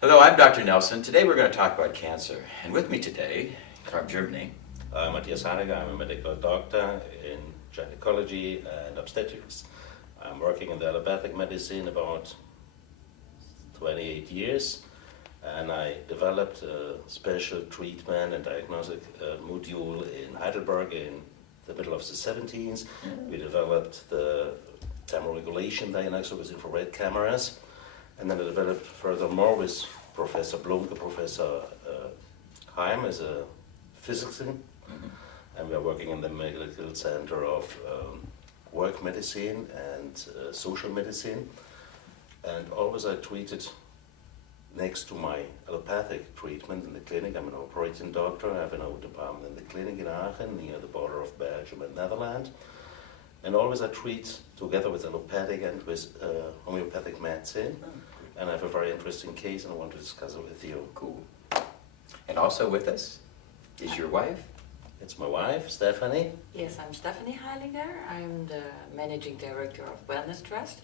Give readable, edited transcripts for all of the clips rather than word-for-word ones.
Hello, I'm Dr. Nelson. Today we're going to talk about cancer. And with me today, from Germany, I'm Mathias Heiliger. I'm a medical doctor in gynecology and obstetrics. I'm working in the allopathic medicine about 28 years, and I developed a special treatment and diagnostic module in Heidelberg in the middle of the 70s. We developed the thermoregulation diagnostic with infrared cameras, and then I developed furthermore with Professor Blumke, Professor Heim as a physician, and we are working in the medical center of work medicine and social medicine. And always I treated next to my allopathic treatment in the clinic. I'm an operating doctor. I have an old department in the clinic in Aachen, near the border of Belgium and Netherlands. And always I treat together with allopathic and with homeopathic medicine. And I have a very interesting case and I want to discuss it with you. cool. And also with us is your wife. It's my wife, Stephanie. Yes, I'm Stephanie Heiliger. I'm the Managing Director of Wellness Trust,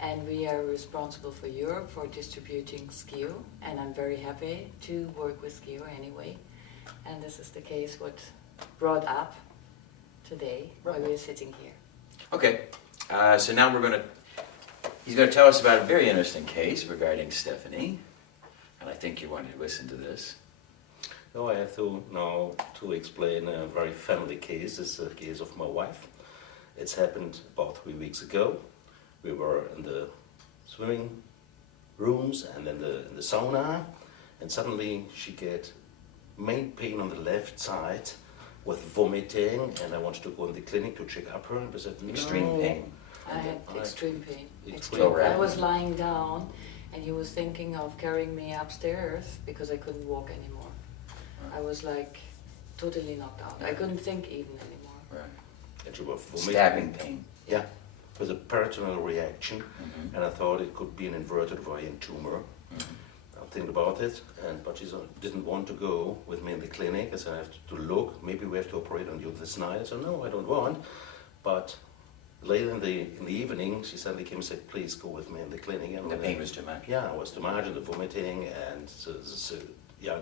and we are responsible for Europe for distributing SKIO, and I'm very happy to work with SKIO anyway. And this is the case what brought up today while we're sitting here. Okay, so now he's going to tell us about a very interesting case regarding Stephanie. And I think you wanted to listen to this. So I have to now to explain a very family case. It's a case of my wife. It's happened about 3 weeks ago. We were in the swimming rooms and in the sauna, and suddenly she get main pain on the left side with vomiting, and I wanted to go in the clinic to check up her, and they said, no. Extreme pain. I had extreme pain. Extreme pain. I was lying down, and he was thinking of carrying me upstairs because I couldn't walk anymore. I was like totally knocked out. I couldn't think even anymore. Right. And she was vomiting. Stabbing pain. Yeah, with a peritoneal reaction, and I thought it could be an inverted ovarian tumor. I think about it, but she didn't want to go with me in the clinic. I said, I have to look, maybe we have to operate on you this night. I said, no, I don't want. But later in the evening, she suddenly came and said, please go with me in the clinic. And The pain was too much. Yeah, it was too much, and the vomiting, and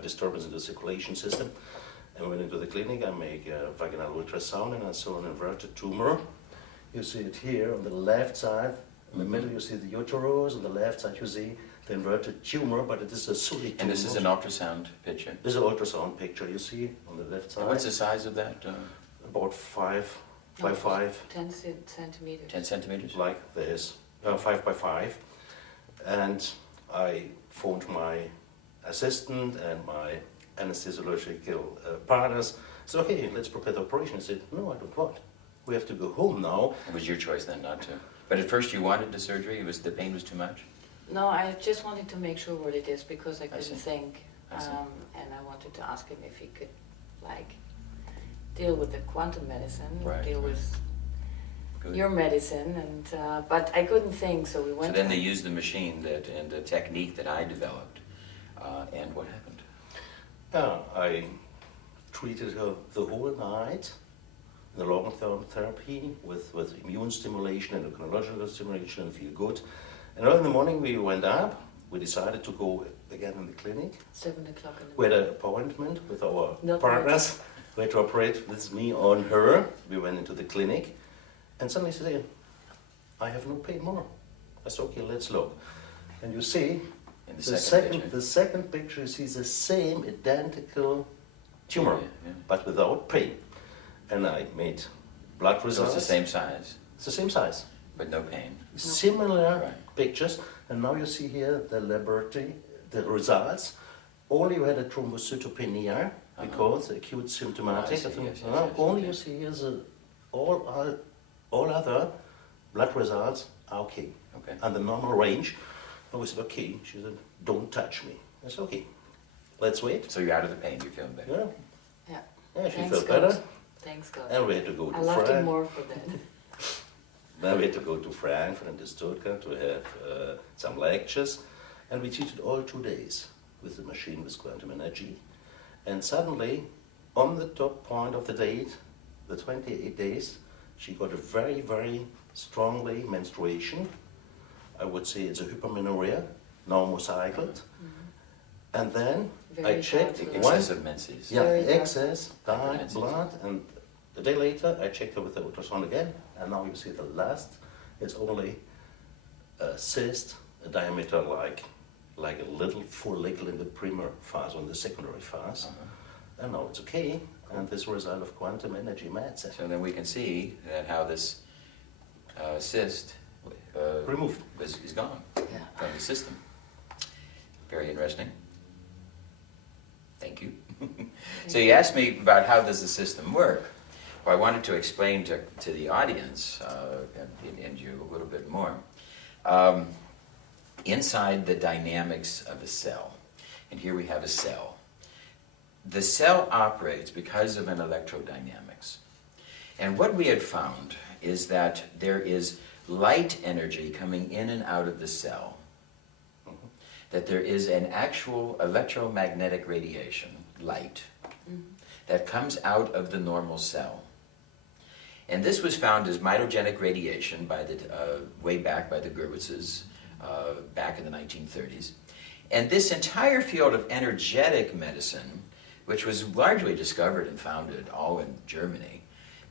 disturbance in the circulation system. And went into the clinic. I make a vaginal ultrasound, and I saw an inverted tumor. You see it here on the left side. In the middle you see the uterus. On the left side you see the inverted tumor, but it is a solid tumor. And this is an ultrasound picture. This is an ultrasound picture you see on the left side. And what's the size of that? About 5 by 5. 10 centimeters. 10 centimeters? Like this, 5 by 5. And I phoned my assistant and my anesthesiological partners. So, okay, let's prepare the operation. I said, no, I don't want. We have to go home now. It was your choice then not to. But at first you wanted the surgery? The pain was too much? No, I just wanted to make sure what it is because I couldn't see. think. I see. And I wanted to ask him if he could, deal with the quantum medicine, deal with Good. your medicine, and but I couldn't think, so we went. So then they used the machine and the technique that I developed. And what happened? I treated her the whole night in the long-term therapy with immune stimulation and endocrinological stimulation and feel good. And early in the morning we went up. We decided to go again in the clinic. 7 o'clock in the We had morning. an appointment with our Not partners. We had to operate with me on her. We went into the clinic, and suddenly she said, I have no pain more. I said, okay, let's look. And you see, In the second picture, you see the same identical tumor, Yeah. but without pain. And I made blood So results. it's the same size, It's the same size. but no pain. Similar Right. pictures. And now you see here the laboratory, the results. Only you had a thrombocytopenia because acute symptomatic. Oh, I see. Yes, Only yes. you see here the all other blood results are okay. Okay. And the normal range. And we said, okay. She said, don't touch me. I said, okay. Let's wait. So you're out of the pain, you're feeling better. Yeah. Yeah. Yeah, she Thanks felt God. better. Thanks God. And we had to go to I loved him Frankfurt. more for that. Then we had to go to Frankfurt and to Stuttgart to have some lectures. And we treated all 2 days with the machine with quantum energy. And suddenly, on the top point of the date, the 28 days, she got a very, very strongly menstruation. I would say it's a hypermenorrhea, normocycled. And then Very I checked powerful. one, Excessive menses. yeah, Very dark. excess, dark Menses. blood, and a day later I checked it with the ultrasound again, and now you see the last, it's only a cyst, a diameter like a little follicle in the primer phase, on the secondary phase, and now it's okay, and this result of quantum energy meds. So then we can see that how this cyst Removed. is gone Yeah. from the system. Very interesting. Thank you. So you asked me about how does the system work. Well, I wanted to explain to the audience and you a little bit more. Inside the dynamics of a cell, and here we have a cell. The cell operates because of an electrodynamics. And what we had found is that there is light energy coming in and out of the cell, that there is an actual electromagnetic radiation, light, that comes out of the normal cell. And this was found as mitogenic radiation by the, way back by the Gurwitzes, back in the 1930s. And this entire field of energetic medicine, which was largely discovered and founded all in Germany,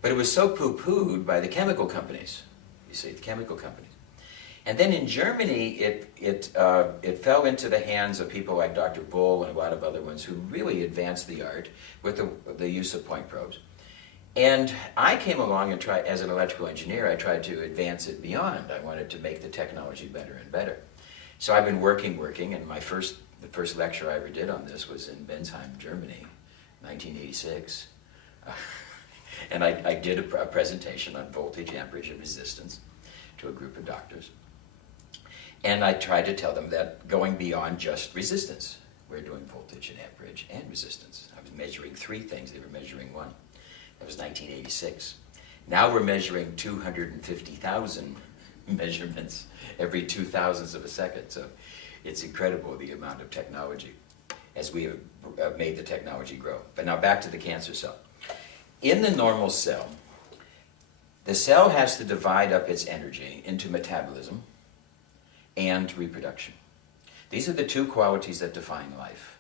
but it was so poo-pooed by the chemical companies, you see, the chemical companies. And then in Germany, it fell into the hands of people like Dr. Bull and a lot of other ones who really advanced the art with the use of point probes. And I came along and tried, as an electrical engineer, I tried to advance it beyond. I wanted to make the technology better and better. So I've been working, and the first lecture I ever did on this was in Bensheim, Germany, 1986. And I did a presentation on voltage, amperage, and resistance to a group of doctors. And I tried to tell them that going beyond just resistance, we're doing voltage and amperage and resistance. I was measuring three things, they were measuring one. That was 1986. Now we're measuring 250,000 measurements every 2,000ths of a second. So it's incredible the amount of technology as we have made the technology grow. But now back to the cancer cell. In the normal cell, the cell has to divide up its energy into metabolism and reproduction. These are the two qualities that define life.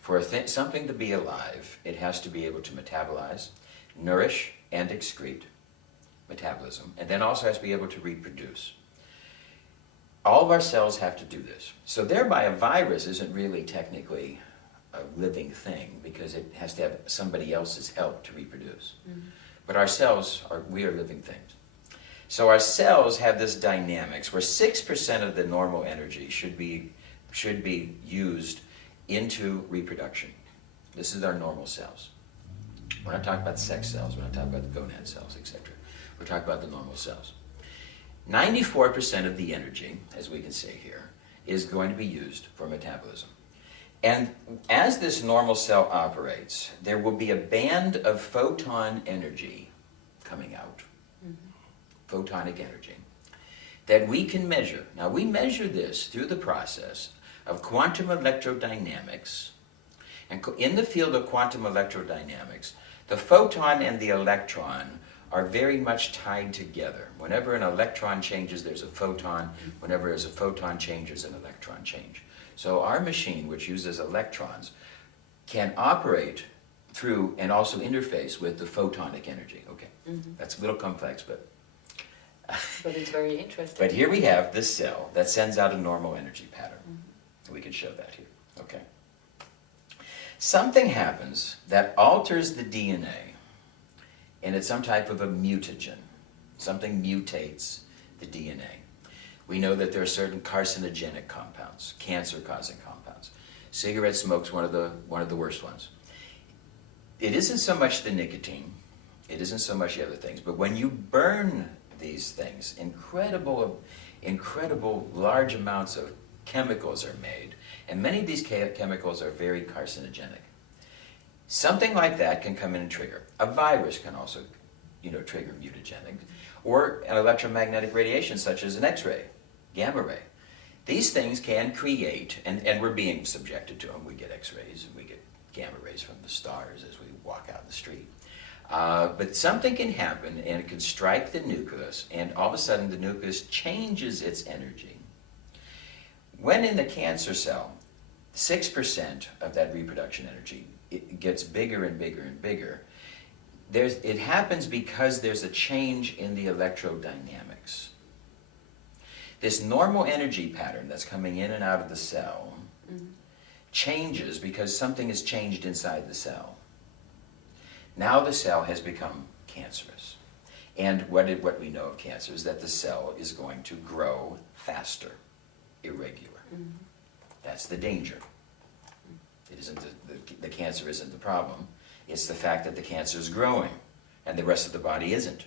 For something to be alive, it has to be able to metabolize, nourish, and excrete, metabolism, and then also has to be able to reproduce. All of our cells have to do this. So thereby a virus isn't really technically a living thing because it has to have somebody else's help to reproduce. But our cells, we are living things. So our cells have this dynamics where 6% of the normal energy should be used into reproduction. This is our normal cells. We're not talking about sex cells, we're not talking about the gonad cells, etc. We're talking about the normal cells. 94% of the energy, as we can see here, is going to be used for metabolism. And as this normal cell operates, there will be a band of photon energy coming out, photonic energy, that we can measure. Now we measure this through the process of quantum electrodynamics. And in the field of quantum electrodynamics, the photon and the electron are very much tied together. Whenever an electron changes, there's a photon. Whenever there's a photon change, there's an electron change. So our machine, which uses electrons, can operate through and also interface with the photonic energy. Okay, that's a little complex, but it's very interesting. But here we have this cell that sends out a normal energy pattern. We can show that here. Okay. Something happens that alters the DNA, and it's some type of a mutagen. Something mutates the DNA. We know that there are certain carcinogenic compounds, cancer-causing compounds. Cigarette smoke's one of the worst ones. It isn't so much the nicotine, it isn't so much the other things, but when you burn these things, incredible large amounts of chemicals are made, and many of these chemicals are very carcinogenic. Something like that can come in and trigger. A virus can also, trigger mutagenic, or an electromagnetic radiation such as an X-ray, gamma ray. These things can create, and we're being subjected to them. We get X-rays and we get gamma rays from the stars as we walk out in the street. But something can happen and it can strike the nucleus, and all of a sudden the nucleus changes its energy. When in the cancer cell, 6% of that reproduction energy, it gets bigger and bigger and bigger. It happens because there's a change in the electrodynamics. This normal energy pattern that's coming in and out of the cell changes because something has changed inside the cell. Now the cell has become cancerous. And what we know of cancer is that the cell is going to grow faster, irregular. That's the danger. It isn't the cancer isn't the problem. It's the fact that the cancer is growing and the rest of the body isn't.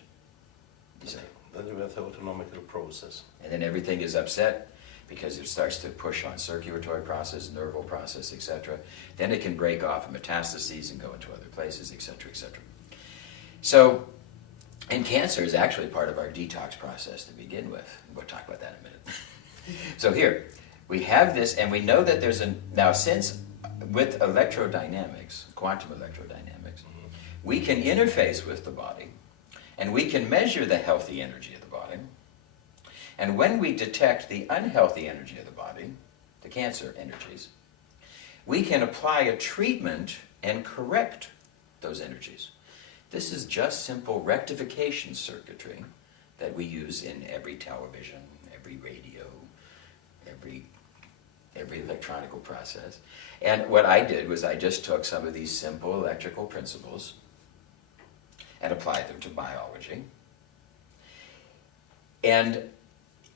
You see? Then you have the autonomic process. And then everything is upset because it starts to push on circulatory process, nerval process, etc. Then it can break off in metastases and go into other places, etc., etc. So, and cancer is actually part of our detox process to begin with. We'll talk about that in a minute. So here, we have this, and we know that there's now since with electrodynamics, quantum electrodynamics, we can interface with the body, and we can measure the healthy energy of the body. And when we detect the unhealthy energy of the body, the cancer energies, we can apply a treatment and correct those energies. This is just simple rectification circuitry that we use in every television, every radio, every electronical process. And what I did was I just took some of these simple electrical principles and applied them to biology. And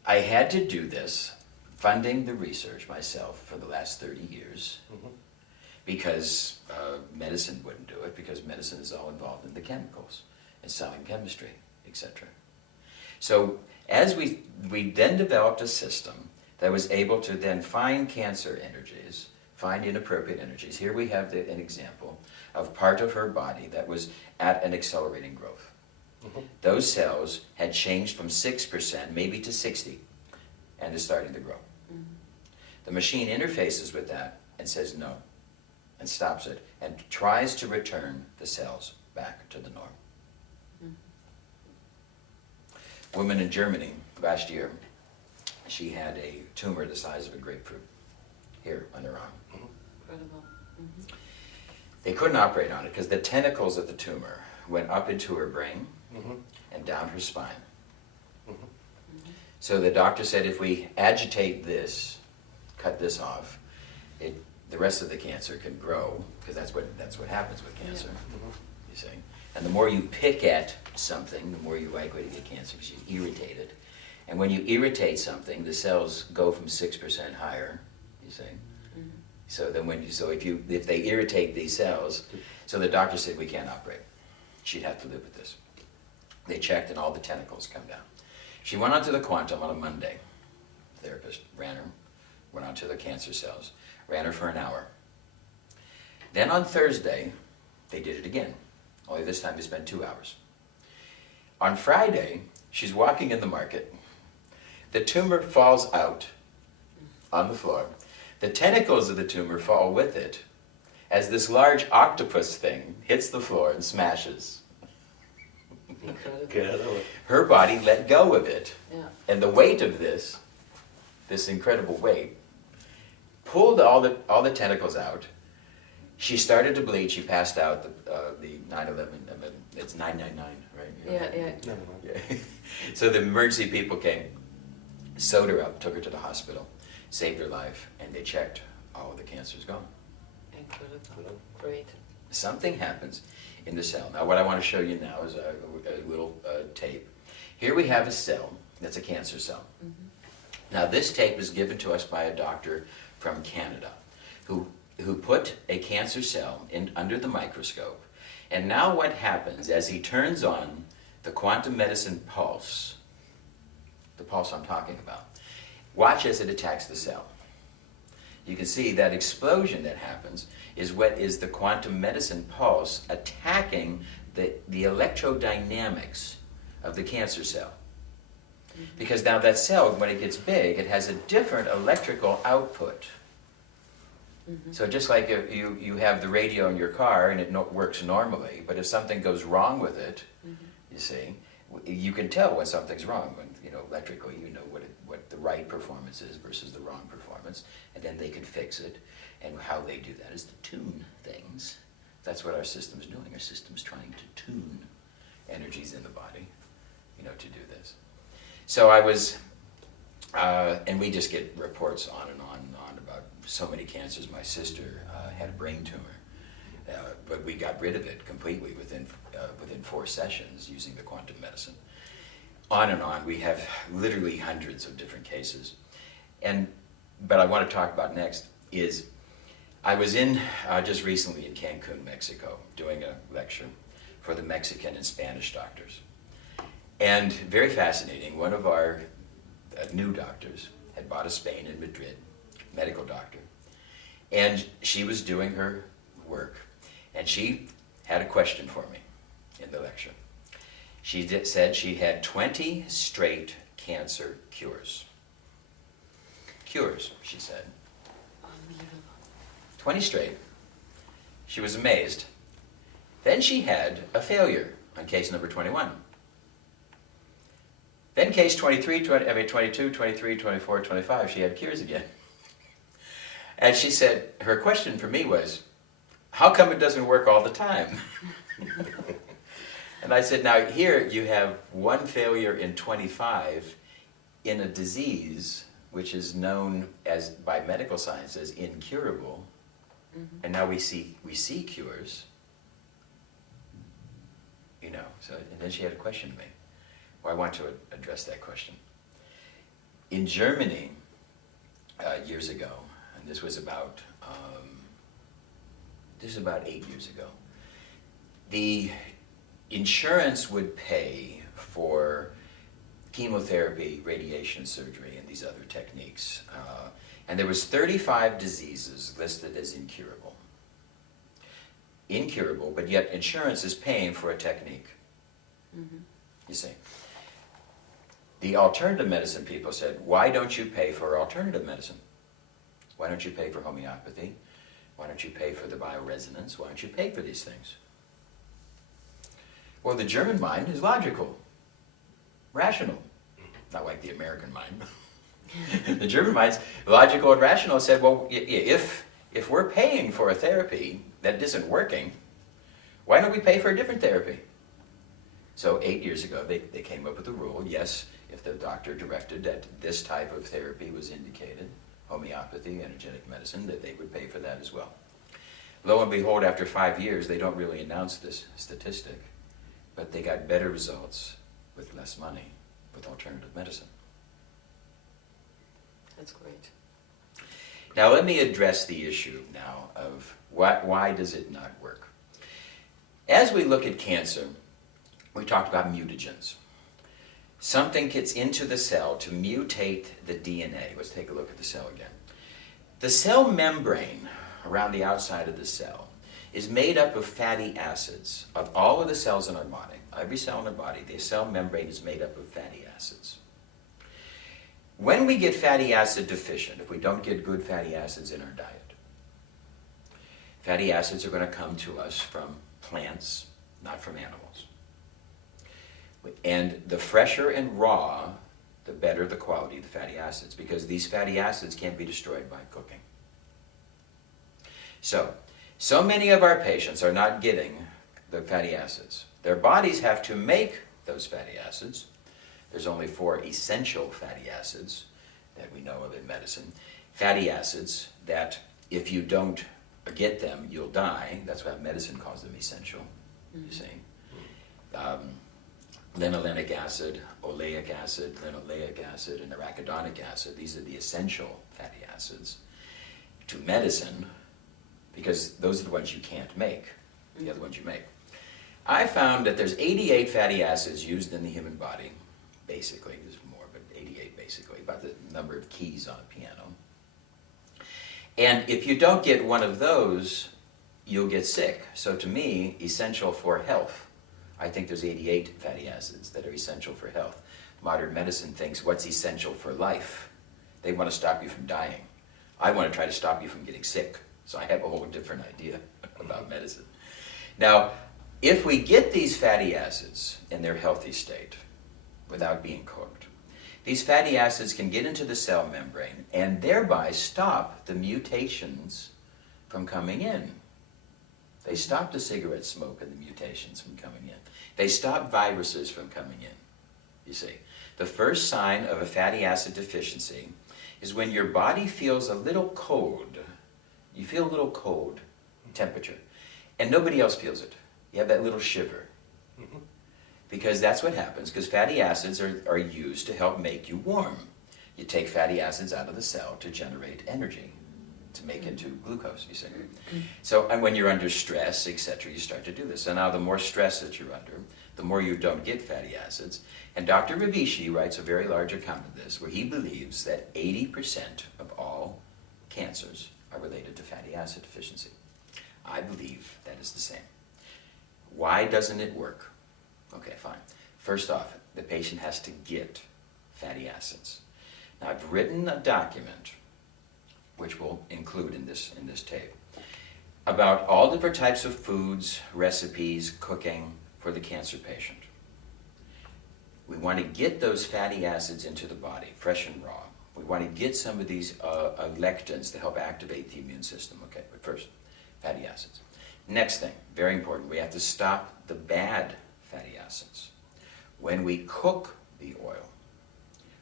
I had to do this, funding the research myself for the last 30 years, because medicine wouldn't do it, because medicine is all involved in the chemicals and selling chemistry, etc. So as we then developed a system that was able to then find cancer energies, find inappropriate energies. Here we have an example of part of her body that was at an accelerating growth. Those cells had changed from 6% maybe to 60 and is starting to grow. The machine interfaces with that and says no and stops it and tries to return the cells back to the norm. Woman in Germany last year, she had a tumor the size of a grapefruit here on her arm. Incredible. They couldn't operate on it because the tentacles of the tumor went up into her brain and down her spine. So the doctor said, if we agitate this, cut this off, the rest of the cancer can grow, because that's what happens with cancer. You see, and the more you pick at something, the more you're likely to get cancer because you irritate it. And when you irritate something, the cells go from 6% higher. You see. So then if they irritate these cells, so the doctor said we can't operate. She'd have to live with this. They checked and all the tentacles come down. She went onto the quantum on a Monday. The therapist ran her, went onto the cancer cells, ran her for an hour. Then on Thursday, they did it again. Only this time they spent 2 hours. On Friday, she's walking in the market. The tumor falls out on the floor. The tentacles of the tumor fall with it as this large octopus thing hits the floor and smashes. Incredible. Her body let go of it. Yeah. And the weight of this incredible weight, pulled all the tentacles out. She started to bleed. She passed out the 9/11. It's 999, right? Yeah. So the emergency people came, sewed her up, took her to the hospital, saved her life, and they checked. All of the cancer's gone. Incredible. Great. Something happens in the cell. Now what I want to show you now is a little tape. Here we have a cell that's a cancer cell. Now this tape was given to us by a doctor from Canada who put a cancer cell under the microscope. And now what happens as he turns on the quantum medicine pulse, the pulse I'm talking about, watch as it attacks the cell. You can see that explosion that happens is what is the quantum medicine pulse attacking the electrodynamics of the cancer cell. Because now that cell, when it gets big, it has a different electrical output. So just like you have the radio in your car and it works normally, but if something goes wrong with it, you see, you can tell when something's wrong. When electrically, you know what the right performance is versus the wrong performance, and then they can fix it. And how they do that is to tune things. That's what our system's doing. Our system's trying to tune energies in the body, to do this. So I was, and we just get reports on and on and on about so many cancers. My sister had a brain tumor, but we got rid of it completely within 4 sessions using the quantum medicine. On and on. We have literally hundreds of different cases. But I want to talk about next is, I was in just recently in Cancun, Mexico, doing a lecture for the Mexican and Spanish doctors. And very fascinating, one of our new doctors had bought a Spain in Madrid, medical doctor, and she was doing her work, and she had a question for me in the lecture. She said she had 20 straight cancer cures. Cures, she said. Unbelievable. 20 straight. She was amazed. Then she had a failure on case number 21. Then case 22, 23, 24, 25, she had cures again. And she said, her question for me was, how come it doesn't work all the time? And I said, now here you have one failure in 25 in a disease which is known as, by medical science, as incurable. Mm-hmm. And now we see cures. So, and then she had a question to me. Well, I want to address that question. In Germany, years ago, and this was about 8 years ago, the insurance would pay for chemotherapy, radiation surgery, and these other techniques. And there was 35 diseases listed as incurable. Incurable, but yet insurance is paying for a technique. Mm-hmm. You see. The alternative medicine people said, why don't you pay for alternative medicine? Why don't you pay for homeopathy? Why don't you pay for the bioresonance? Why don't you pay for these things? Well, the German mind is logical, rational, not like the American mind. The German mind's logical and rational. Said, well, if we're paying for a therapy that isn't working, why don't we pay for a different therapy? So 8 years ago, they came up with a rule. Yes, if the doctor directed that this type of therapy was indicated, homeopathy, energetic medicine, that they would pay for that as well. Lo and behold, after 5 years, they don't really announce this statistic, but they got better results with less money with alternative medicine. That's great. Now let me address the issue now of why does it not work. As we look at cancer, we talked about mutagens. Something gets into the cell to mutate the DNA. Let's take a look at the cell again. The cell membrane around the outside of the cell is made up of fatty acids. Of all of the cells in our body, every cell in our body, the cell membrane is made up of fatty acids. When we get fatty acid deficient, if we don't get good fatty acids in our diet, fatty acids are going to come to us from plants, not from animals. And the fresher and raw, the better the quality of the fatty acids, because these fatty acids can't be destroyed by cooking. So many of our patients are not getting the fatty acids. Their bodies have to make those fatty acids. There's only 4 essential fatty acids that we know of in medicine. Fatty acids that if you don't get them, you'll die. That's why medicine calls them essential, you see. Linoleic acid, oleic acid, linoleic acid, and arachidonic acid. These are the essential fatty acids to medicine, because those are the ones you can't make, the other ones you make. I found that there's 88 fatty acids used in the human body, basically. There's more, but 88 basically, about the number of keys on a piano. And if you don't get one of those, you'll get sick. So to me, essential for health, I think there's 88 fatty acids that are essential for health. Modern medicine thinks what's essential for life. They want to stop you from dying. I want to try to stop you from getting sick. So I have a whole different idea about medicine. Now, if we get these fatty acids in their healthy state without being cooked, these fatty acids can get into the cell membrane and thereby stop the mutations from coming in. They stop the cigarette smoke and the mutations from coming in. They stop viruses from coming in, you see. The first sign of a fatty acid deficiency is when your body feels a little cold. You feel a little cold temperature, and nobody else feels it. You have that little shiver. Because that's what happens, because fatty acids are used to help make you warm. You take fatty acids out of the cell to generate energy, to make into glucose, you see. So, and when you're under stress, etc., you start to do this. So now the more stress that you're under, the more you don't get fatty acids. And Dr. Ravishi writes a very large account of this, where he believes that 80% of all cancers are related to fatty acid deficiency. I believe that is the same. Why doesn't it work? Okay, fine. First off, the patient has to get fatty acids. Now, I've written a document, which we'll include in this tape, about all different types of foods, recipes, cooking for the cancer patient. We want to get those fatty acids into the body, fresh and raw. We want to get some of these lectins to help activate the immune system. Okay, but first, fatty acids. Next thing, very important, we have to stop the bad fatty acids. When we cook the oil,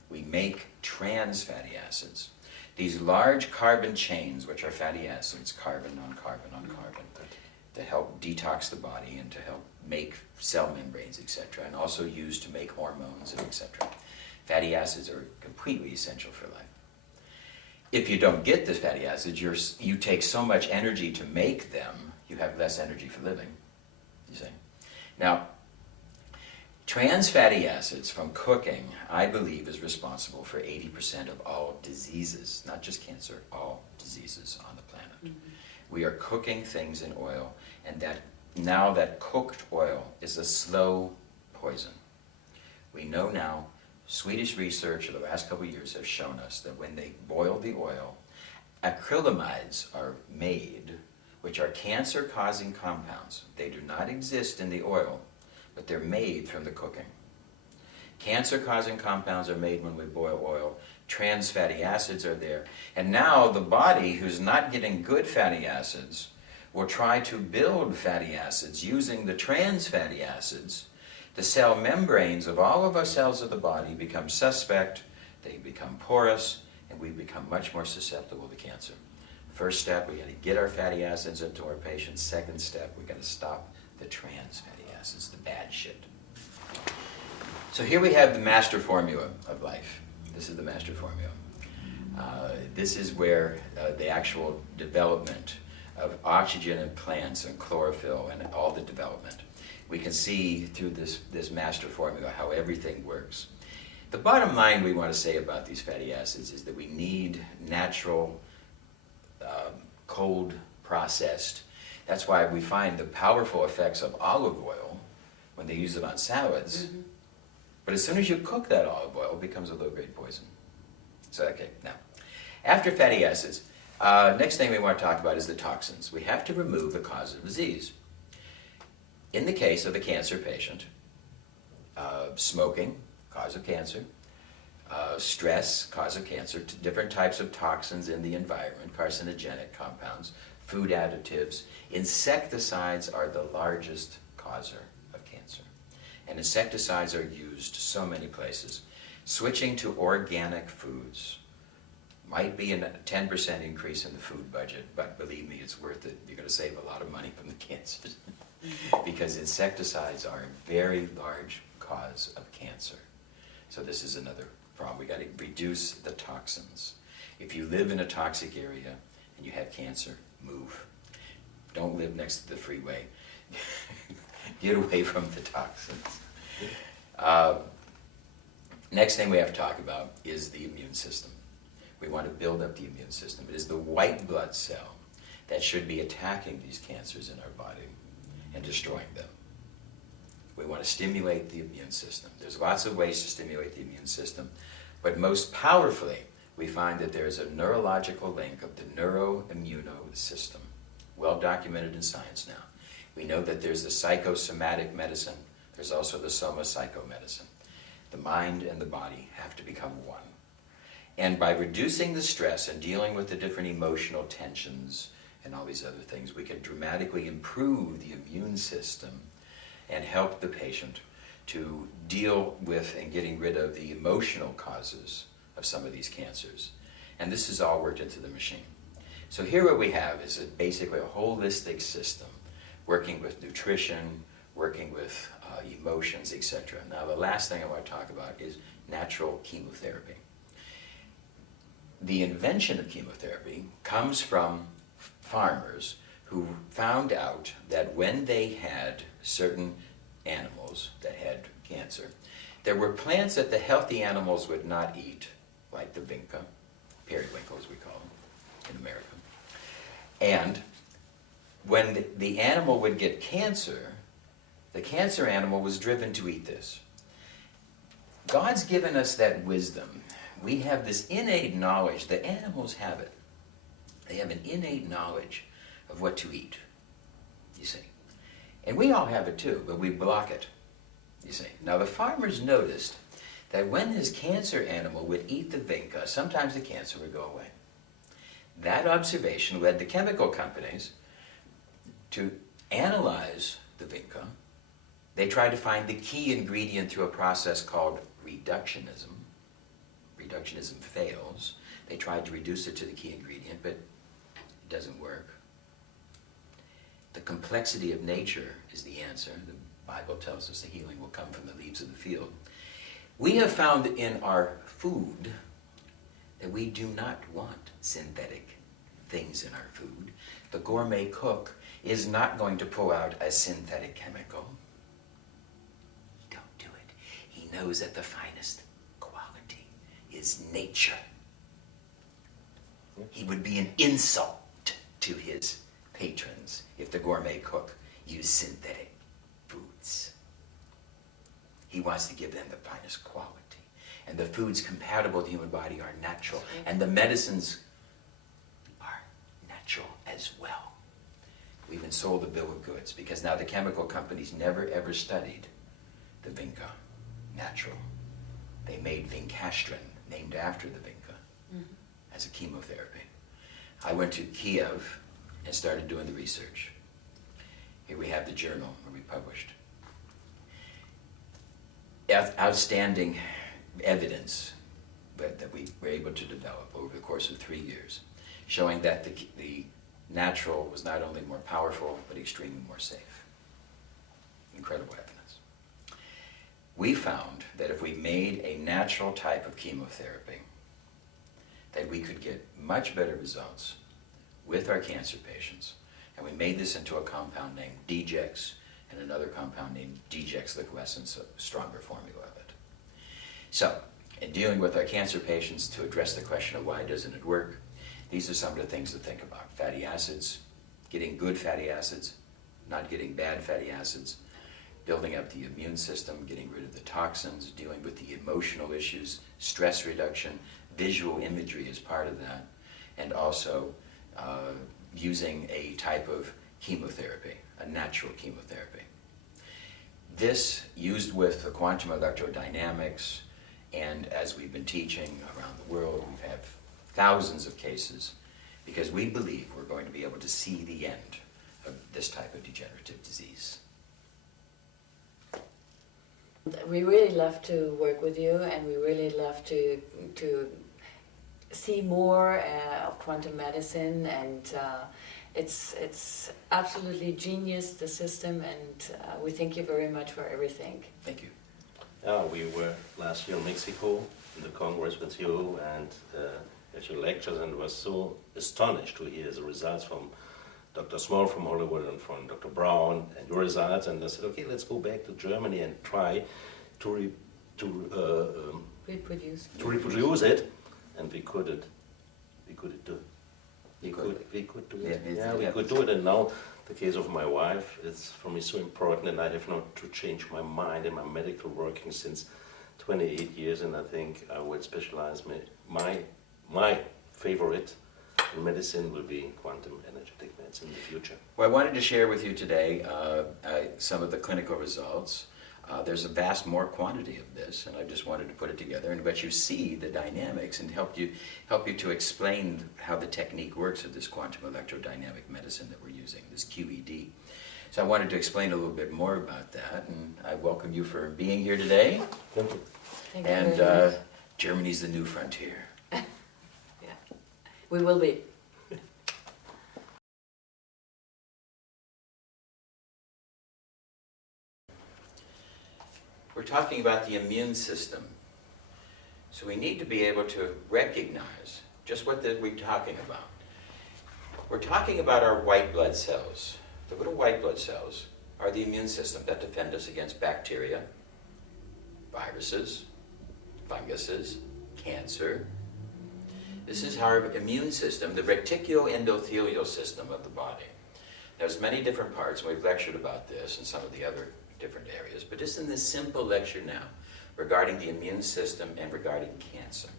we make trans fatty acids. These large carbon chains, which are fatty acids, carbon on carbon on carbon, to help detox the body and to help make cell membranes, etc., and also used to make hormones, and etc. Fatty acids are completely essential for life. If you don't get the fatty acids, you take so much energy to make them, you have less energy for living, you see. Now, trans fatty acids from cooking, I believe, is responsible for 80% of all diseases, not just cancer, all diseases on the planet. We are cooking things in oil, and that cooked oil is a slow poison. We know now, Swedish research of the last couple of years have shown us that when they boil the oil, acrylamides are made, which are cancer-causing compounds. They do not exist in the oil, but they're made from the cooking. Cancer-causing compounds are made when we boil oil. Trans fatty acids are there. And now the body, who's not getting good fatty acids, will try to build fatty acids using the trans fatty acids. The cell membranes of all of our cells of the body become suspect, they become porous, and we become much more susceptible to cancer. First step, we got to get our fatty acids into our patients. Second step, we got to stop the trans fatty acids, the bad shit. So here we have the master formula of life. This is the master formula. This is where the actual development of oxygen in plants and chlorophyll and all the development. We can see through this master formula how everything works. The bottom line we want to say about these fatty acids is that we need natural, cold processed. That's why we find the powerful effects of olive oil when they use it on salads. Mm-hmm. But as soon as you cook that olive oil, it becomes a low-grade poison. So, okay, now, after fatty acids, next thing we want to talk about is the toxins. We have to remove the cause of disease. In the case of a cancer patient, smoking, cause of cancer, stress, cause of cancer, different types of toxins in the environment, carcinogenic compounds, food additives. Insecticides are the largest causer of cancer. And insecticides are used so many places. Switching to organic foods might be a 10% increase in the food budget, but believe me, it's worth it. You're going to save a lot of money from the cancers. Because insecticides are a very large cause of cancer. So this is another problem. We've got to reduce the toxins. If you live in a toxic area and you have cancer, move. Don't live next to the freeway. Get away from the toxins. Next thing we have to talk about is the immune system. We want to build up the immune system. It is the white blood cell that should be attacking these cancers in our body and destroying them. We want to stimulate the immune system. There's lots of ways to stimulate the immune system, but most powerfully, we find that there is a neurological link of the neuroimmuno system, well documented in science now. We know that there's the psychosomatic medicine, there's also the somopsycho medicine. The mind and the body have to become one. And by reducing the stress and dealing with the different emotional tensions and all these other things, we can dramatically improve the immune system and help the patient to deal with and getting rid of the emotional causes of some of these cancers. And this is all worked into the machine. So here what we have is basically a holistic system, working with nutrition, working with emotions, etc. Now the last thing I want to talk about is natural chemotherapy. The invention of chemotherapy comes from farmers who found out that when they had certain animals that had cancer, there were plants that the healthy animals would not eat, like the vinca, periwinkle as we call them in America. And when the animal would get cancer, the cancer animal was driven to eat this. God's given us that wisdom. We have this innate knowledge. The animals have it. They have an innate knowledge of what to eat, you see. And we all have it too, but we block it, you see. Now the farmers noticed that when this cancer animal would eat the vinca, sometimes the cancer would go away. That observation led the chemical companies to analyze the vinca. They tried to find the key ingredient through a process called reductionism. Reductionism fails. They tried to reduce it to the key ingredient, but it doesn't work. The complexity of nature is the answer. The Bible tells us the healing will come from the leaves of the field. We have found in our food that we do not want synthetic things in our food. The gourmet cook is not going to pull out a synthetic chemical. Don't do it. He knows that the finest quality is nature. He would be an insult to his patrons if the gourmet cook used synthetic foods. He wants to give them the finest quality. And the foods compatible with the human body are natural. And the medicines are natural as well. We even sold the bill of goods because now the chemical companies never ever studied the vinca natural. They made vincastrin, named after the vinca, as a chemotherapy. I went to Kiev and started doing the research. Here we have the journal where we published. Outstanding evidence that we were able to develop over the course of 3 years, showing that the natural was not only more powerful, but extremely more safe. Incredible evidence. We found that if we made a natural type of chemotherapy, that we could get much better results with our cancer patients. And we made this into a compound named Degex and another compound named Degex liquescence, a stronger formula of it. So, in dealing with our cancer patients to address the question of why doesn't it work, these are some of the things to think about. Fatty acids, getting good fatty acids, not getting bad fatty acids, building up the immune system, getting rid of the toxins, dealing with the emotional issues, stress reduction, visual imagery is part of that, and also using a type of chemotherapy, a natural chemotherapy. This, used with the quantum electrodynamics, and as we've been teaching around the world, we've had thousands of cases, because we believe we're going to be able to see the end of this type of degenerative disease. We really love to work with you, and we really love to see more of quantum medicine, and it's absolutely genius, the system, and we thank you very much for everything. Thank you. We were last year in Mexico in the Congress with you and at your lectures, and was so astonished to hear the results from Dr. Small from Hollywood and from Dr. Brown and your results, and I said, okay, let's go back to Germany and try to reproduce it, and we could do it, and now the case of my wife is for me so important, and I have not to change my mind and my medical working since 28 years, and I think I will specialize my favorite in medicine will be quantum energetic medicine in the future. Well, I wanted to share with you today some of the clinical results There's a vast more quantity of this, and I just wanted to put it together and let you see the dynamics and help you to explain how the technique works of this quantum electrodynamic medicine that we're using, this QED. So I wanted to explain a little bit more about that, and I welcome you for being here today. Thank you. Thank you And very much. Germany's the new frontier. Yeah, we will be. We're talking about the immune system. So we need to be able to recognize just what we're talking about. We're talking about our white blood cells. The little white blood cells are the immune system that defend us against bacteria, viruses, funguses, cancer. This is our immune system, the reticuloendothelial system of the body. There's many different parts, and we've lectured about this and some of the other different areas, but just in this simple lecture now regarding the immune system and regarding cancer,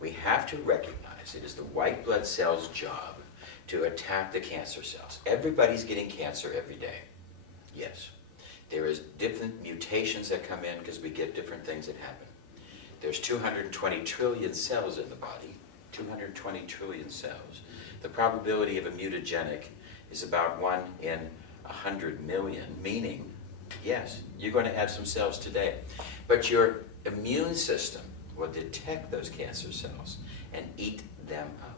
we have to recognize it is the white blood cell's job to attack the cancer cells. Everybody's getting cancer every day. Yes. There is different mutations that come in because we get different things that happen. There's 220 trillion cells in the body, 220 trillion cells. The probability of a mutagenic is about 1 in 100 million, meaning yes, you're going to have some cells today, but your immune system will detect those cancer cells and eat them up.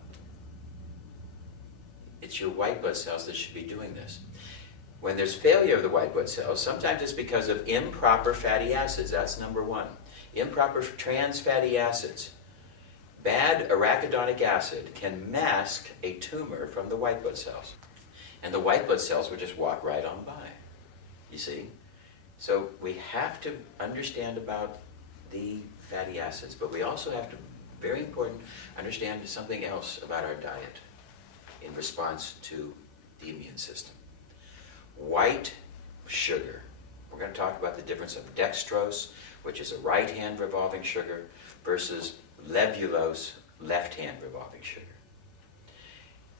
It's your white blood cells that should be doing this. When there's failure of the white blood cells, sometimes it's because of improper fatty acids. That's number one. Improper trans fatty acids. Bad arachidonic acid can mask a tumor from the white blood cells. And the white blood cells will just walk right on by. You see? So we have to understand about the fatty acids, but we also have to, very important, understand something else about our diet in response to the immune system. White sugar. We're going to talk about the difference of dextrose, which is a right-hand revolving sugar, versus levulose, left-hand revolving sugar.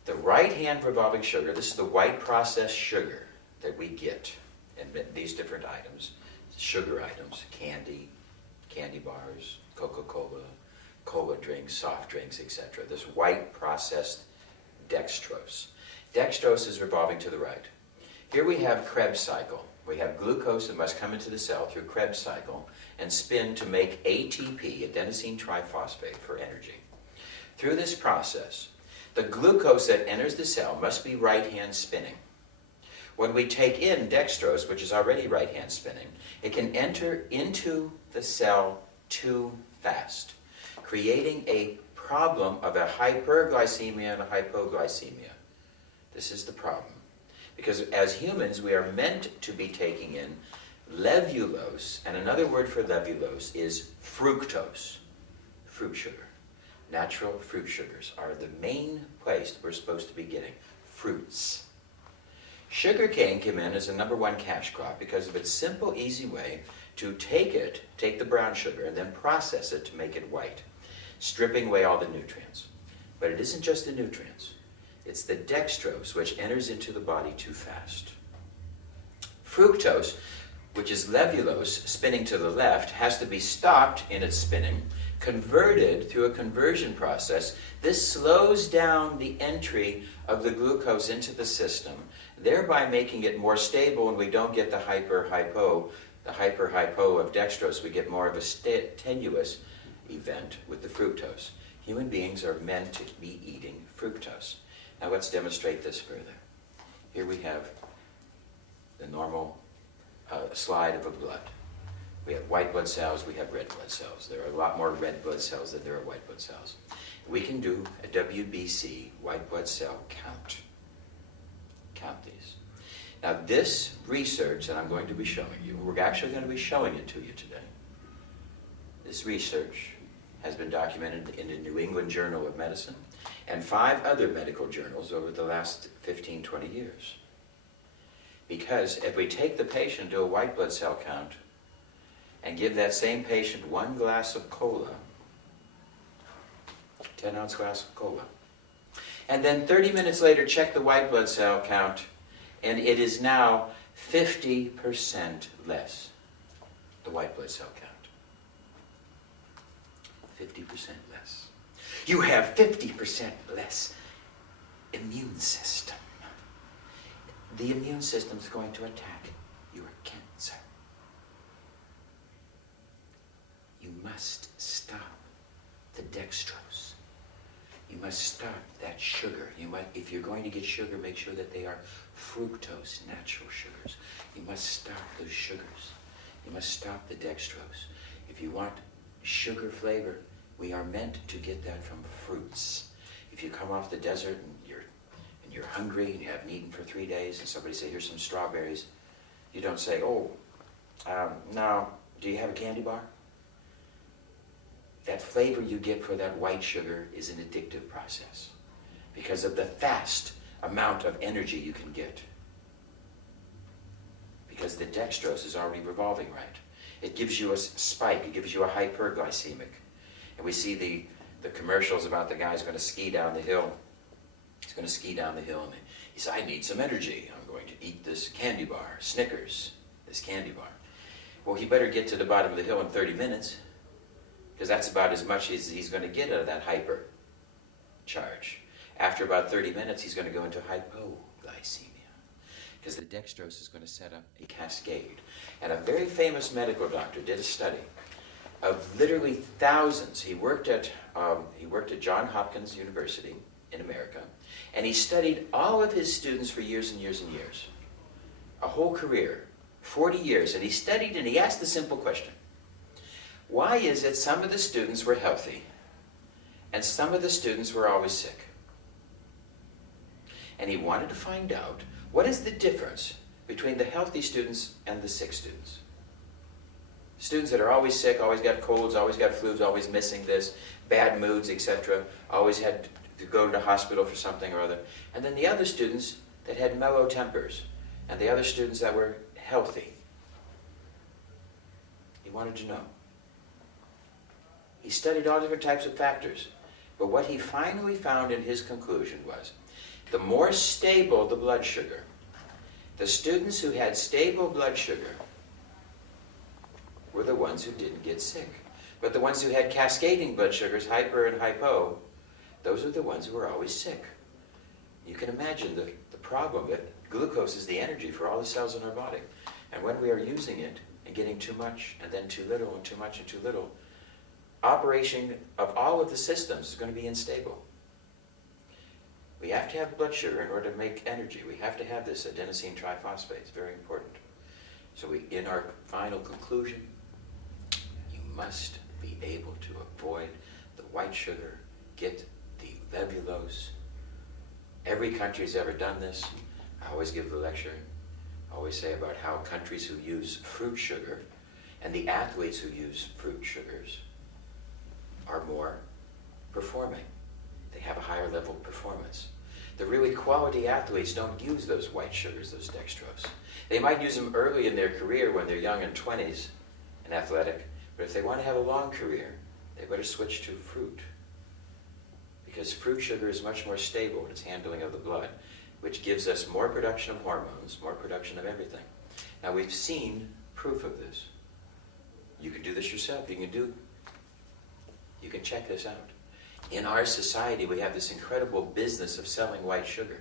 The right-hand revolving sugar, this is the white processed sugar that we get in these different items, sugar items, candy bars, Coca-Cola, cola drinks, soft drinks, etc. This white processed dextrose. Dextrose is revolving to the right. Here we have Krebs cycle. We have glucose that must come into the cell through Krebs cycle and spin to make ATP, adenosine triphosphate, for energy. Through this process, the glucose that enters the cell must be right-hand spinning. When we take in dextrose, which is already right-hand spinning, it can enter into the cell too fast, creating a problem of a hyperglycemia and a hypoglycemia. This is the problem. Because as humans, we are meant to be taking in levulose, and another word for levulose is fructose, fruit sugar. Natural fruit sugars are the main place we're supposed to be getting fruits. Sugarcane came in as the #1 cash crop because of its simple, easy way to take the brown sugar, and then process it to make it white, stripping away all the nutrients. But it isn't just the nutrients. It's the dextrose, which enters into the body too fast. Fructose, which is levulose, spinning to the left, has to be stopped in its spinning, converted through a conversion process. This slows down the entry of the glucose into the system, thereby making it more stable, and we don't get the hyper-hypo of dextrose. We get more of a tenuous event with the fructose. Human beings are meant to be eating fructose. Now let's demonstrate this further. Here we have the normal slide of a blood. We have white blood cells, we have red blood cells. There are a lot more red blood cells than there are white blood cells. We can do a WBC, white blood cell count. Count these. Now this research that I'm going to be showing you, we're actually going to be showing it to you today. This research has been documented in the New England Journal of Medicine and 5 other medical journals over the last 15, 20 years. Because if we take the patient to a white blood cell count and give that same patient 1 glass of cola, 10-ounce glass of cola, and then 30 minutes later check the white blood cell count, and it is now 50% less. the white blood cell count. 50% less. You have 50% less immune system. The immune system is going to attack your cancer. You must stop the dextrose. You must stop that sugar. If you're going to get sugar, make sure that they are fructose, natural sugars. You must stop those sugars. You must stop the dextrose. If you want sugar flavor, we are meant to get that from fruits. If you come off the desert and you're hungry and you haven't eaten for 3 days and somebody say, here's some strawberries, you don't say, no, do you have a candy bar? That flavor you get for that white sugar is an addictive process because of the fast amount of energy you can get. Because the dextrose is already revolving right. It gives you a spike, it gives you a hyperglycemic. And we see the commercials about the guy's going to ski down the hill. He's going to ski down the hill and he says, I need some energy. I'm going to eat this candy bar, Snickers, this candy bar. Well, he better get to the bottom of the hill in 30 minutes because that's about as much as he's going to get out of that hyper charge. After about 30 minutes, he's going to go into hypoglycemia because the dextrose is going to set up a cascade. And a very famous medical doctor did a study of literally thousands. He worked at Johns Hopkins University in America, and he studied all of his students for years and years and years, a whole career, 40 years, and he studied and he asked the simple question, why is it some of the students were healthy and some of the students were always sick? And he wanted to find out what is the difference between the healthy students and the sick students. Students that are always sick, always got colds, always got flus, always missing this, bad moods, etc., always had to go to the hospital for something or other. And then the other students that had mellow tempers, and the other students that were healthy. He wanted to know. He studied all different types of factors, but what he finally found in his conclusion was, the more stable the blood sugar, the students who had stable blood sugar were the ones who didn't get sick. But the ones who had cascading blood sugars, hyper and hypo, those are the ones who were always sick. You can imagine the problem that glucose is the energy for all the cells in our body. And when we are using it and getting too much and then too little and too much and too little, operation of all of the systems is going to be unstable. We have to have blood sugar in order to make energy. We have to have this adenosine triphosphate. It's very important. So in our final conclusion, you must be able to avoid the white sugar, get the levulose. Every country has ever done this. I always give the lecture. I always say about how countries who use fruit sugar and the athletes who use fruit sugars are more performing. They have a higher level of performance. The really quality athletes don't use those white sugars, those dextrose. They might use them early in their career when they're young and 20s and athletic, but if they want to have a long career, they better switch to fruit. Because fruit sugar is much more stable in its handling of the blood, which gives us more production of hormones, more production of everything. Now we've seen proof of this. You can do this yourself. You can check this out. In our society, we have this incredible business of selling white sugar,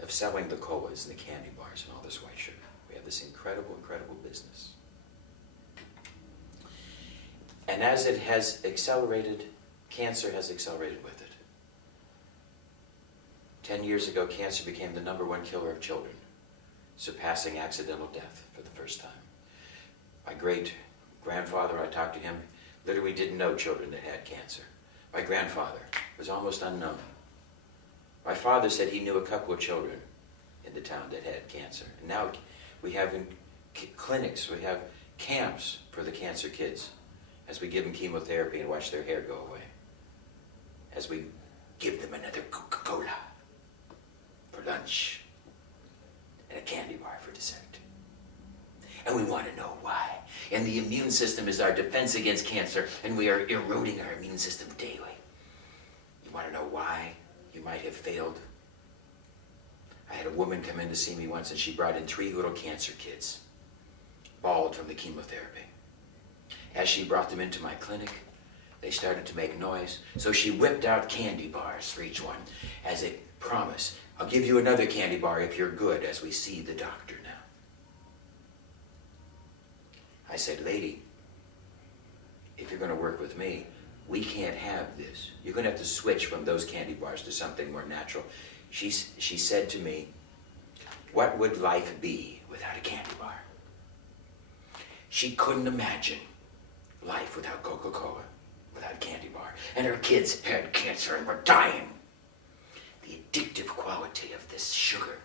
of selling the colas and the candy bars and all this white sugar. We have this incredible, incredible business. And as it has accelerated, cancer has accelerated with it. 10 years ago, cancer became the #1 killer of children, surpassing accidental death for the first time. My great-grandfather, I talked to him, literally didn't know children that had cancer. My grandfather was almost unknown. My father said he knew a couple of children in the town that had cancer. And now we have clinics, we have camps for the cancer kids as we give them chemotherapy and watch their hair go away. As we give them another Coca-Cola for lunch and a candy bar for dessert. And we want to know why. And the immune system is our defense against cancer, and we are eroding our immune system daily. You want to know why you might have failed? I had a woman come in to see me once, and she brought in 3 little cancer kids, bald from the chemotherapy. As she brought them into my clinic, they started to make noise, so she whipped out candy bars for each one as a promise. I'll give you another candy bar if you're good, as we see the doctor now. I said, lady, if you're going to work with me, we can't have this. You're going to have to switch from those candy bars to something more natural. She said to me, what would life be without a candy bar? She couldn't imagine life without Coca-Cola, without a candy bar. And her kids had cancer and were dying. The addictive quality of this sugar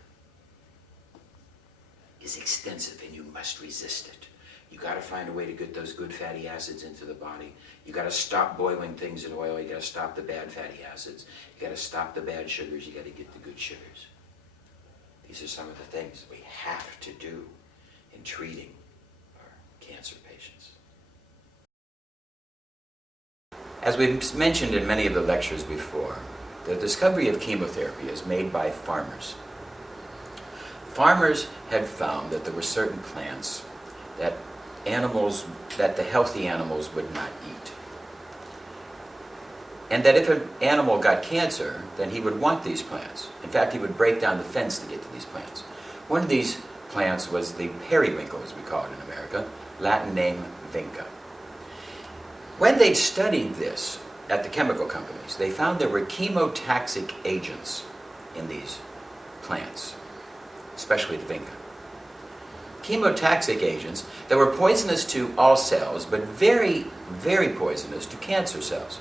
is extensive, and you must resist it. You got to find a way to get those good fatty acids into the body. You got to stop boiling things in oil. You got to stop the bad fatty acids. You got to stop the bad sugars. You got to get the good sugars. These are some of the things that we have to do in treating our cancer patients. As we've mentioned in many of the lectures before, the discovery of chemotherapy is made by farmers. Farmers had found that there were certain plants that the healthy animals would not eat. And that if an animal got cancer, then he would want these plants. In fact, he would break down the fence to get to these plants. One of these plants was the periwinkle, as we call it in America, Latin name vinca. When they studied this at the chemical companies, they found there were chemotoxic agents in these plants, especially the vinca. Chemotoxic agents that were poisonous to all cells, but very, very poisonous to cancer cells.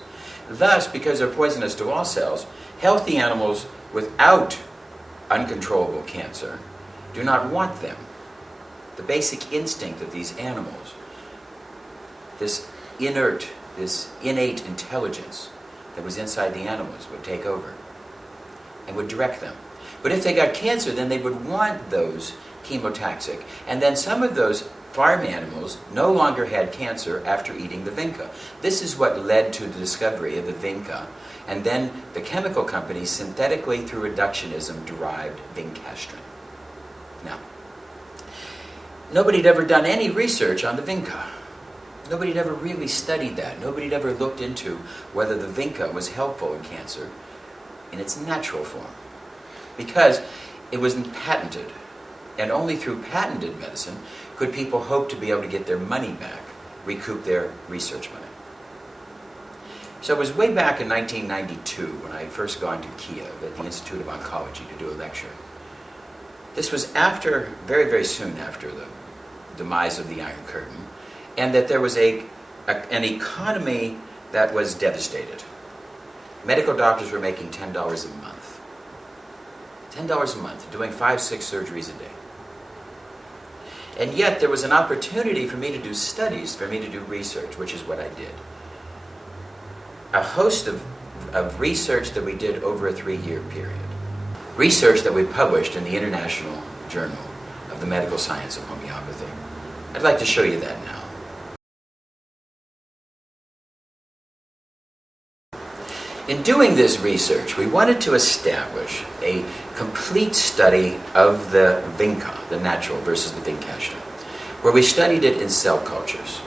Thus, because they're poisonous to all cells, healthy animals without uncontrollable cancer do not want them. The basic instinct of these animals, this innate intelligence that was inside the animals would take over and would direct them. But if they got cancer, then they would want those chemotoxic. And then some of those farm animals no longer had cancer after eating the vinca. This is what led to the discovery of the vinca. And then the chemical companies synthetically, through reductionism, derived vincastrin. Now, nobody had ever done any research on the vinca. Nobody had ever really studied that. Nobody had ever looked into whether the vinca was helpful in cancer in its natural form. Because it wasn't patented. And only through patented medicine could people hope to be able to get their money back, recoup their research money. So it was way back in 1992 when I had first gone to Kiev at the Institute of Oncology to do a lecture. This was after, very, very soon after the demise of the Iron Curtain, and that there was an economy that was devastated. Medical doctors were making $10 a month. $10 a month, doing 5-6 surgeries a day. And yet there was an opportunity for me to do studies, for me to do research, which is what I did. A host of research that we did over a 3-year period. Research that we published in the International Journal of the Medical Science of Homeopathy. I'd like to show you that now. In doing this research, we wanted to establish a complete study of the vinca, the natural versus the vincastrin, where we studied it in cell cultures.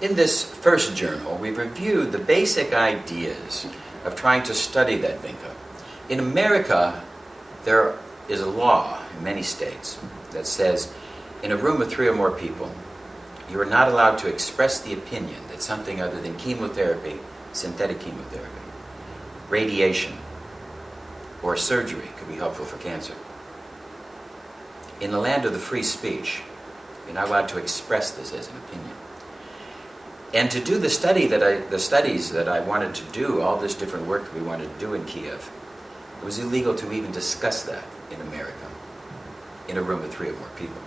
In this first journal, we reviewed the basic ideas of trying to study that vinca. In America, there is a law in many states that says in a room of 3 or more people, you are not allowed to express the opinion that something other than chemotherapy, synthetic chemotherapy, radiation, or surgery could be helpful for cancer. In the land of the free speech, you're not allowed to express this as an opinion. And to do the studies that I wanted to do, all this different work that we wanted to do in Kiev, it was illegal to even discuss that in America, in a room of 3 or more people.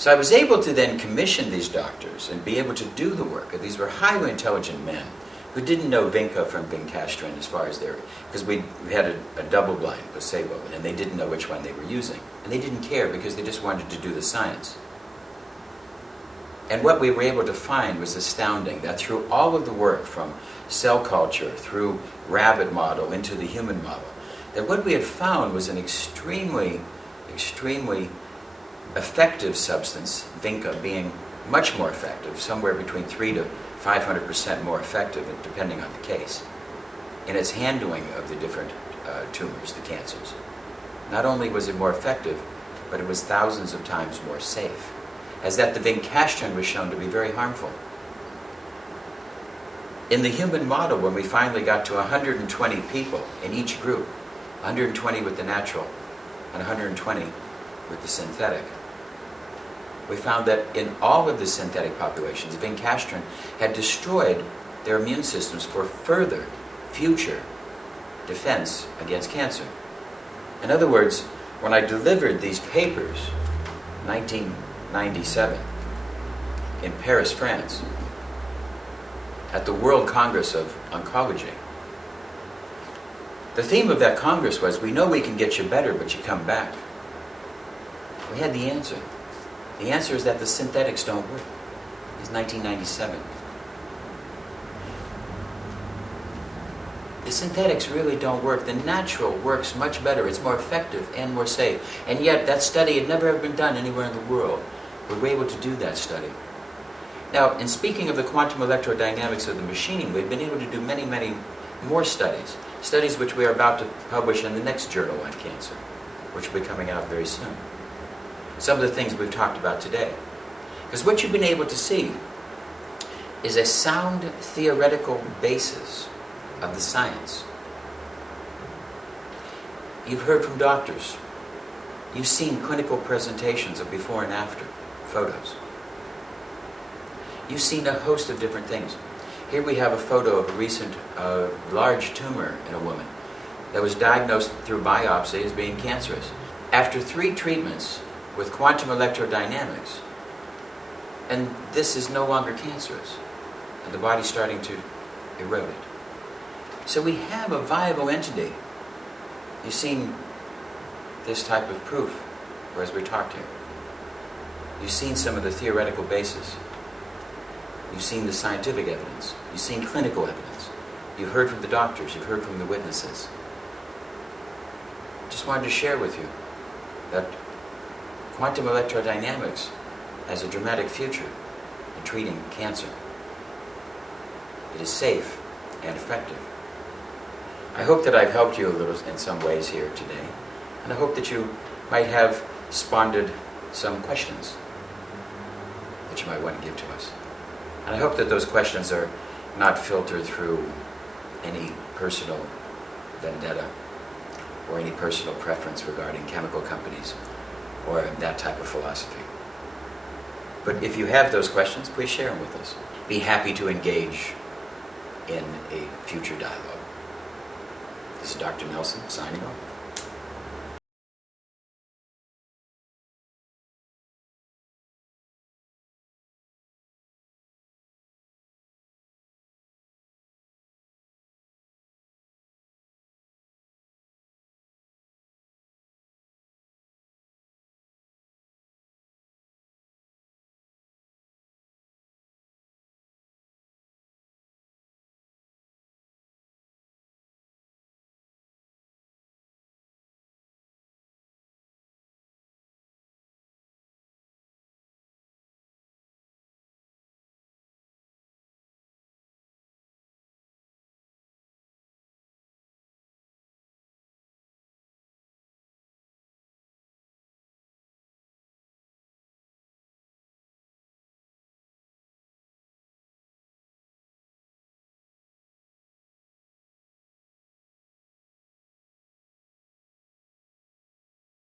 So I was able to then commission these doctors and be able to do the work. These were highly intelligent men who didn't know vinca from vincastrin as far as their, because we had a double-blind placebo, and they didn't know which one they were using. And they didn't care because they just wanted to do the science. And what we were able to find was astounding, that through all of the work from cell culture, through rabbit model, into the human model, that what we had found was an extremely, extremely effective substance, vinca being much more effective, somewhere between 300 to 500% more effective, depending on the case, in its handling of the different tumors, the cancers. Not only was it more effective, but it was thousands of times more safe, as that the vincastrin was shown to be very harmful. In the human model, when we finally got to 120 people in each group, 120 with the natural and 120 with the synthetic, we found that in all of the synthetic populations, vincastrin had destroyed their immune systems for further future defense against cancer. In other words, when I delivered these papers, 1997, in Paris, France, at the World Congress of Oncology, the theme of that Congress was, we know we can get you better, but you come back. We had the answer. The answer is that the synthetics don't work. It's 1997. The synthetics really don't work. The natural works much better. It's more effective and more safe. And yet that study had never ever been done anywhere in the world. We were able to do that study. Now, in speaking of the quantum electrodynamics of the machining, we've been able to do many, many more studies. Studies which we are about to publish in the next journal on cancer, which will be coming out very soon. Some of the things we've talked about today. Because what you've been able to see is a sound theoretical basis of the science. You've heard from doctors. You've seen clinical presentations of before and after photos. You've seen a host of different things. Here we have a photo of a recent large tumor in a woman that was diagnosed through biopsy as being cancerous. After 3 treatments with quantum electrodynamics, and this is no longer cancerous, and the body's starting to erode it. So we have a viable entity. You've seen this type of proof, or as we talked here. You've seen some of the theoretical basis. You've seen the scientific evidence. You've seen clinical evidence. You've heard from the doctors. You've heard from the witnesses. Just wanted to share with you that quantum electrodynamics has a dramatic future in treating cancer. It is safe and effective. I hope that I've helped you a little in some ways here today, and I hope that you might have spawned some questions that you might want to give to us. And I hope that those questions are not filtered through any personal vendetta or any personal preference regarding chemical companies or that type of philosophy. But if you have those questions, please share them with us. Be happy to engage in a future dialogue. This is Dr. Nelson signing off.